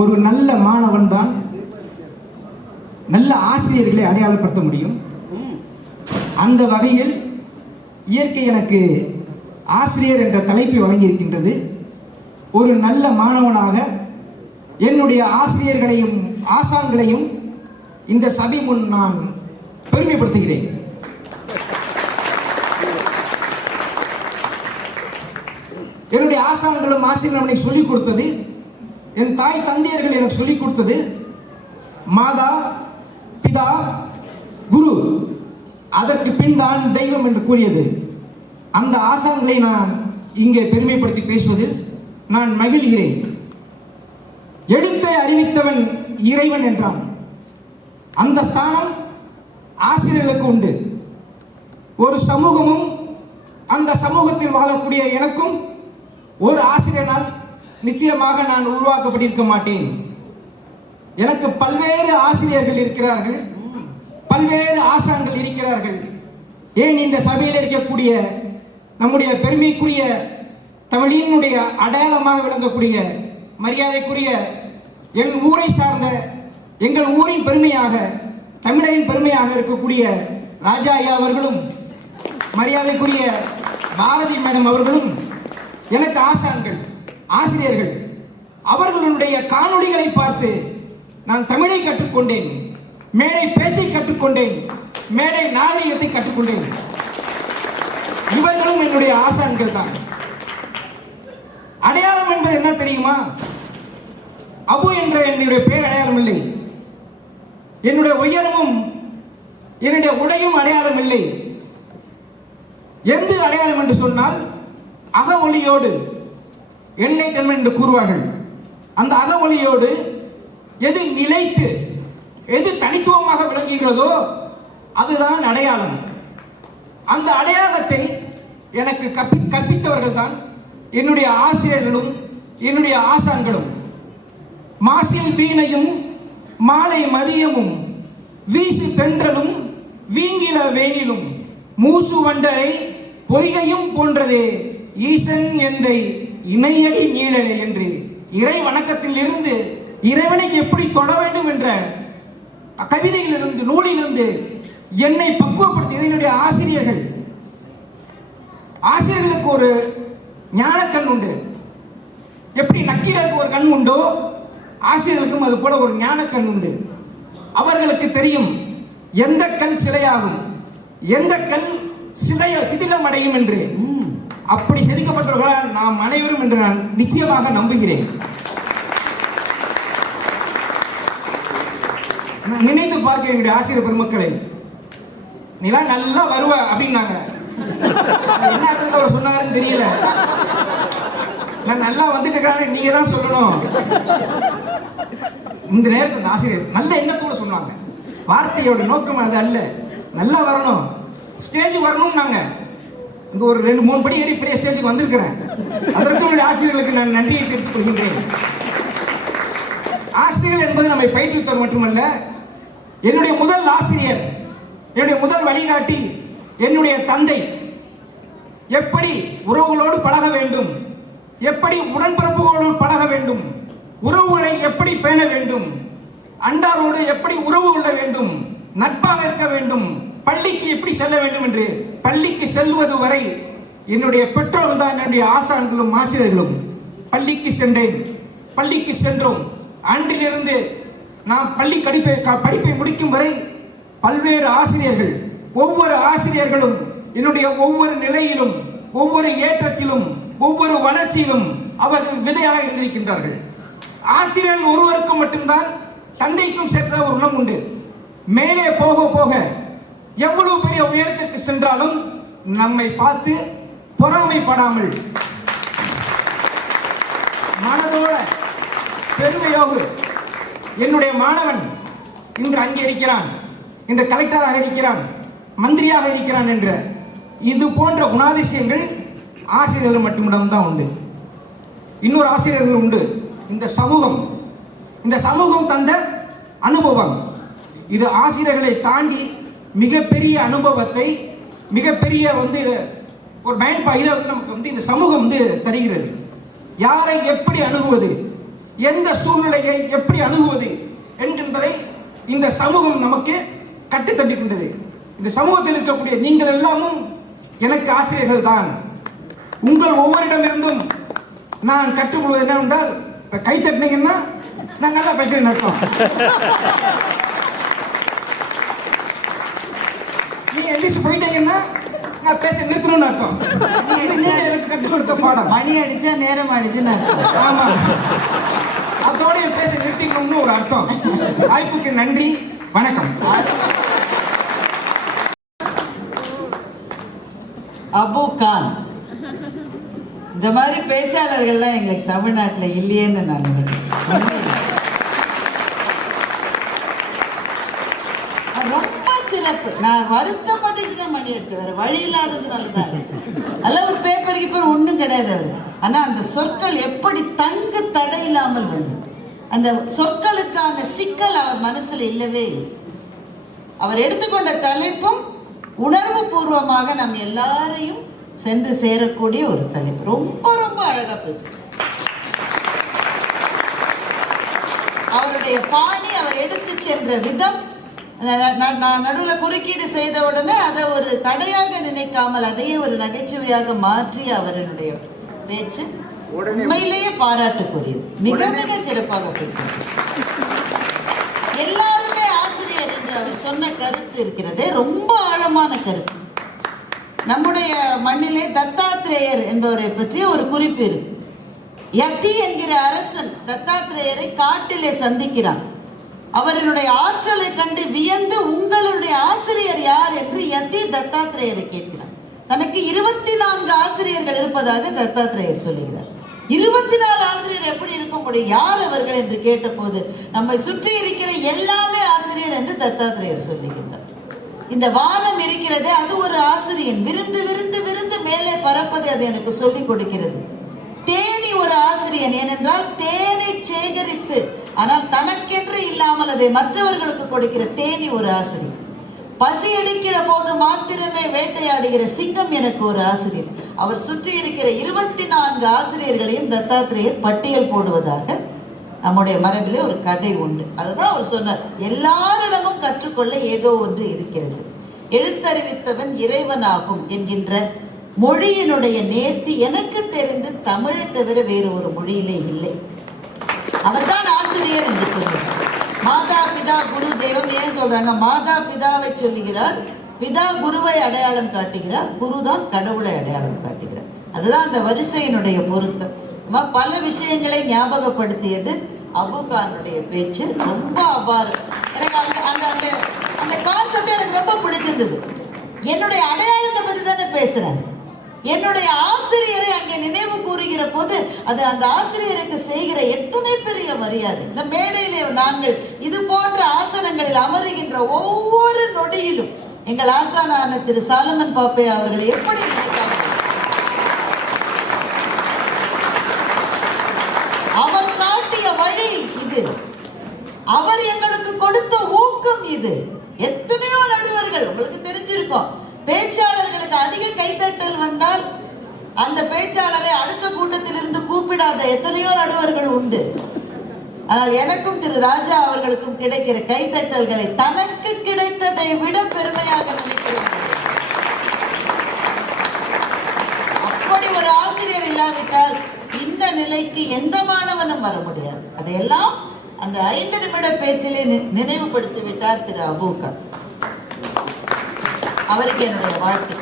ஒரு நல்ல மாணவன் தான் நல்ல ஆசிரியர்களை அடையாளப்படுத்த முடியும். அந்த வகையில் இயற்கை எனக்கு ஆசிரியர் என்ற தலைப்பை வழங்கியிருக்கின்றது. ஒரு நல்ல மாணவனாக என்னுடைய ஆசிரியர்களையும் ஆசான்களையும் இந்த சபை முன் நான் பெருமைப்படுத்துகிறேன். என்னுடைய ஆசான்களும் ஆசிரியர்களும் எனக்கு சொல்லிக் கொடுத்தது, என் தாய் தந்தையர்கள் எனக்கு சொல்லிக் கொடுத்தது மாதா பிதா குரு, அதற்கு பின் தான் தெய்வம் என்று கூறியது. அந்த ஆசான்களை நான் இங்கே பெருமைப்படுத்தி பேசுவதில் நான் மகிழ்கிறேன். எழுத்தை அறிவித்தவன் இறைவன் என்றான். அந்த ஸ்தானம் ஆசிரியர்களுக்கு உண்டு. ஒரு சமூகமும் அந்த சமூகத்தில் வாழக்கூடிய எனக்கும் ஒரு ஆசிரியனால் நிச்சயமாக நான் உருவாக்கப்பட்டிருக்க மாட்டேன். எனக்கு பல்வேறு ஆசிரியர்கள் இருக்கிறார்கள், பல்வேறு ஆசான்கள் இருக்கிறார்கள். ஏன் இந்த சபையில் இருக்கக்கூடிய நம்முடைய பெருமைக்குரிய தமிழினுடைய அடையாளமாக விளங்கக்கூடிய மரியாதைக்குரிய என் ஊரை சார்ந்த எங்கள் ஊரின் பெருமையாக தமிழரின் பெருமையாக இருக்கக்கூடிய ராஜா ஐயா அவர்களும் மரியாதைக்குரிய பாரதி மேடம் அவர்களும் எனக்கு ஆசான்கள், ஆசிரியர்கள். அவர்களுடைய காணொளிகளை பார்த்து நான் தமிழை கற்றுக்கொண்டேன், மேடை பேச்சை கற்றுக்கொண்டேன், மேடை நாகரிகத்தை கற்றுக்கொண்டேன். இவர்களும் என்னுடைய ஆசான்கள் தான். அடையாளம் என்பது என்ன தெரியுமா? அபு என்ற என்னுடைய பெயர் அடையாளம் இல்லை, என்னுடைய உயரமும் என்னுடைய உடையும் அடையாளம் இல்லை. எந்த அடையாளம் என்று சொன்னால் அக ஒளியோடு என்லைட்டன்மென்ட் என்று கூறுவார்கள். அந்த அக ஒளியோடு எது நிலைத்து எது தனித்துவமாக விளங்குகிறதோ அதுதான் அடையாளம். அந்த அடையாளத்தை எனக்கு கற்பித்தவர்கள் தான் என்னுடைய ஆசிரியர்களும் என்னுடைய ஆசான்களும். மாசில் வீணையும் மாலை மதியமும் வீசு தென்றலும் வீங்கில வேணிலும் மூசு வண்டரை பொய்கையும் போன்றதே ஈசன் எந்தை இணையடி நீழலே என்று இறை வணக்கத்தில் இருந்து இறைவனை எப்படி தொட வேண்டும் என்ற கவிதையிலிருந்து நூலிலிருந்து என்னை பக்குவப்படுத்தியது என்னுடைய ஆசிரியர்கள். ஆசிரியர்களுக்கு ஒரு ஞானக்கண் உண்டு. எப்படி நக்கீரருக்கு ஒரு கண் உண்டோ ஆசிரியர்களுக்கும் அது போல ஒரு ஞானக்கண் உண்டு. அவர்களுக்கு தெரியும் எந்த கல் சிலையாகும், எந்த கல் சிதிலம் அடையும் என்று. அப்படி செதுக்கப்பட்டவர்களால் நாம் அனைவரும் என்று நான் நிச்சயமாக நம்புகிறேன். நான் நினைத்து பார்க்கிறேன் என்னுடைய ஆசிரியர் பெருமக்களை, நீலாம் நல்லா வருவ அப்படின்னாங்க. என்ன அர்த்தத்தை அவர் சொன்னாருன்னு தெரியல. நான் நல்லா வந்துட்டு இருக்கிறாங்க, நீங்க தான் சொல்லணும். இந்த நேரத்தில் ஆசிரியர் நல்ல எண்ணத்தோட சொன்னாங்க. வார்த்தையோட நோக்கம் அது அல்ல, நல்லா வரணும், ஸ்டேஜ் வரணும். நாங்க இங்க ஒரு 2-3 படி ஏறி பெரிய ஸ்டேஜுக்கு வந்திருக்கிறேன். அதற்கும் ஆசிரியர்களுக்கு நான் நன்றியை தெரிவித்துக் கொள்கின்றேன். ஆசிரியர்கள் என்பது நம்மை பயிற்றுவித்தவர் மட்டுமல்ல, என்னுடைய முதல் ஆசிரியர், என்னுடைய முதல் வழிகாட்டி என்னுடைய தந்தை. எப்படி உறவுகளோடு பழக வேண்டும், எப்படி உடன்பிறப்புகளோடு பழக வேண்டும், உறவுகளை எப்படி பேண வேண்டும், அண்டாரோடு எப்படி உறவு கொள்ள வேண்டும், நட்பாக இருக்க வேண்டும், பள்ளிக்கு எப்படி செல்ல வேண்டும் என்று பள்ளிக்கு செல்வது வரை என்னுடைய பெற்றோர்கள் தான் என்னுடைய ஆசான்களும் ஆசிரியர்களும். பள்ளிக்கு சென்றேன், பள்ளிக்கு சென்றோம். அன்றிலிருந்து நாம் பள்ளி படிப்பை முடிக்கும் வரை பல்வேறு ஆசிரியர்கள், ஒவ்வொரு ஆசிரியர்களும் என்னுடைய ஒவ்வொரு நிலையிலும் ஒவ்வொரு ஏற்றத்திலும் ஒவ்வொரு வளர்ச்சியிலும் அவர்கள் விதையாக இருந்திருக்கின்றார்கள். ஆசிரியர்கள் ஒருவருக்கு மட்டும்தான் தந்தைக்கும் சேர்த்த ஒரு குணம் உண்டு. மேலே போக போக எவ்வளவு பெரிய உயரத்திற்கு சென்றாலும் நம்மை பார்த்து பொறாமைப்படாமல் மனதோட பெருமையோடு என்னுடைய மாணவன் இன்று அங்கே இருக்கிறான், இன்று கலெக்டராக இருக்கிறான், மந்திரியாக இருக்கிறான் என்ற இது போன்ற குணாதிசயங்கள் ஆசிரியர்கள் மட்டுமிடம்தான் உண்டு. இன்னொரு ஆசிரியர்கள் உண்டு. இந்த சமூகம் தந்த அனுபவம், இது ஆசிரியர்களை தாண்டி மிகப்பெரிய அனுபவத்தை, மிகப்பெரிய ஒரு பயன்பாடு நமக்கு இந்த சமூகம் தருகிறது. யாரை எப்படி அணுகுவது, எந்த சூழ்நிலையை எப்படி அணுகுவது என்கின்றதை இந்த சமூகம் நமக்கு கட்டுத்தட்டுகின்றது. இந்த சமூகத்தில் இருக்கக்கூடிய நீங்கள் எல்லாமும் எனக்கு ஆசிரியர்கள் தான். உங்கள் ஒவ்வொருடமிருந்தும் நான் கற்றுக்கொள்வது என்னவென்றால், இப்போ கை தட்டினீங்கன்னா நான் நல்லா பேசுறேன்னு அர்த்தம். நீங்க எந்திரிச்சு போயிட்டீங்கன்னா நான் பேச நிறுத்தணும்னு அர்த்தம். இது நீங்க எனக்கு கற்றுக் கொடுத்த பாடம். மணி அடிச்சா நேரம் அடிச்சுன்னு அர்த்தம். ஆமா, அதோட பேச நிறுத்திக்கணும்னு ஒரு அர்த்தம். வாய்ப்புக்கு நன்றி, வணக்கம். அபு கான், இந்த மாதிரி பேச்சாளர்கள்லாம் எங்களுக்கு தமிழ்நாட்டில் இல்லையேன்னு நான் நினைக்கிறேன். ரொம்ப சிறப்பு. நான் வருத்தப்பட்டு தான் மணி அடிச்சேன், வேற வழி இல்லாததுனால தான். அல்ல ஒரு பேப்பர் கீப்பர் ஒன்றும் கிடையாது அவர். ஆனா அந்த சொற்கள் எப்படி தங்கு தடை இல்லாமல் வந்து அந்த சொற்களுக்கான சிக்கல் அவர் மனசுல இல்லவே இல்லை. அவர் எடுத்துக்கொண்ட தலைப்பும் உணர்வு பூர்வமாக நம் எல்லாரையும் சென்று சேரக்கூடிய ஒரு தலைப்பு. ரொம்ப ரொம்ப அழகா பேச அவருடைய பாணி, அவர் எடுத்து சென்ற விதம், நான் நடுவில் குறுக்கீடு செய்த உடனே அதை ஒரு தடையாக நினைக்காமல் அதையே ஒரு நகைச்சுவையாக மாற்றி அவருடைய பேச்சு உண்மையிலேயே பாராட்டுக்குரியது. மிக மிக சிறப்பாக பேசுகிறார். எல்லாருமே ஆசிரியர் என்று அவர் சொன்ன கருத்து இருக்கிறதே ரொம்ப ஆழமான கருத்து. நம்முடைய மண்ணிலே தத்தாத்ரேயர் என்பவரை பற்றி ஒரு குறிப்பு இருக்கு. யத்தி என்கிற அரசன் தத்தாத்ரேயரை காட்டிலே சந்திக்கிறான். அவர்களுடைய ஆற்றலை கண்டு வியந்து உங்களுடைய ஆசிரியர் யார் என்று யத்தி தத்தாத்ரேயரை கேட்கிறார். தனக்கு 24 ஆசிரியர்கள் இருப்பதாக தத்தாத்ரேயர் சொல்லுகிறார். 24 ஆசிரியர் எப்படி இருக்க முடியும், யார் அவர்கள் என்று கேட்டபோது நம்மை சுற்றி இருக்கிற எல்லாமே ஆசிரியர் என்று தத்தாத்ரேயர் சொல்லுகிறார். இந்த வானம் இருக்கிறதே அது ஒரு ஆசிரியன். விருந்து விருந்து விருந்து மேலே பறப்பது அது எனக்கு சொல்லிக் கொடுக்கிறது. தேனி ஒரு ஆசிரியன், ஏனென்றால் தேனை சேகரித்து ஆனால் தனக்கென்று இல்லாமல் அதை மற்றவர்களுக்கு கொடுக்கிற தேனி ஒரு ஆசிரியர். பசி அடிக்கிற போது மாத்திரமே வேட்டையாடுகிற சிங்கம் எனக்கு ஒரு ஆசிரியர். அவர் சுற்றி இருக்கிற 24 ஆசிரியர்களையும் தத்தாத்ரேயர் பட்டியல் போடுவதாக நம்முடைய மரபிலே ஒரு கதை உண்டு. அதுதான் அவர் சொன்னார், எல்லாரிடமும் கற்றுக்கொள்ள ஏதோ ஒன்று இருக்கிறது. எழுத்தறிவித்தவன் இறைவனாகும் என்கின்ற மொழியினுடைய நேர்த்தி எனக்கு தெரிந்து தமிழை தவிர வேறு ஒரு மொழியிலே இல்லை. அவர்தான் ஆசிரியர் என்று சொல்கிறார். மாதா பிதா குரு தெய்வம் ஏன் சொல்றாங்க? மாதா பிதாவை சொல்லுகிறார், பிதா குருவை அடையாளம் காட்டுகிறார், குரு தான் கடவுளை அடையாளம் காட்டுகிறார். அதுதான் அந்த வரிசையினுடைய பொருத்தம். பல விஷயங்களை ஞாபகப்படுத்தியது அபு கானுடைய பேச்சு. ரொம்ப அபாரம். எனக்கு அந்த கான்செப்ட் எனக்கு ரொம்ப பிடிச்சிருந்தது. என்னுடைய அடையாளத்தை பற்றி தானே பேசுறேன். என்னுடைய ஆசிரியரை அங்கே நினைவு கூறுகிற போது அது அந்த ஆசிரியருக்கு செய்கிற எத்தனை பெரிய மரியாதை. இந்த மேடையிலே நாங்கள் இது போன்ற ஆசனங்களில் அமருகின்ற ஒவ்வொரு நொடியிலும் எங்கள் ஆசானான திரு சாலமன் பாப்பே அவர்களை எப்படி நினைக்காமல், அவர் காட்டிய வழி இது, அவர் எங்களுக்கு கொடுத்த ஊக்கம் இது. எத்தனையோ நடுவர்கள் உங்களுக்கு தெரிஞ்சிருக்கும், பேச்சாளர்களுக்கு அதிக கைத்தட்டல் வந்தால் அந்த பேச்சாளரை அடுத்த கூட்டத்தில் இருந்து கூப்பிடாத எத்தனையோ நடுவர்கள் உண்டு. ஆனால் எனக்கும் திரு ராஜா அவர்களுக்கும் கிடைக்கிற கைத்தட்டல்களை தனக்கு கிடைத்ததை விட பெருமையாக நினைக்கிறேன். அப்படி ஒரு ஆசிரியர் இல்லாவிட்டால் இந்த நிலைக்கு எந்த மாணவனும் வர முடியாது. அதையெல்லாம் அந்த 5 நிமிட பேச்சிலே நினைவுபடுத்தி விட்டார் திரு அபு கான். அவருக்கு என்னுடைய வாழ்த்து.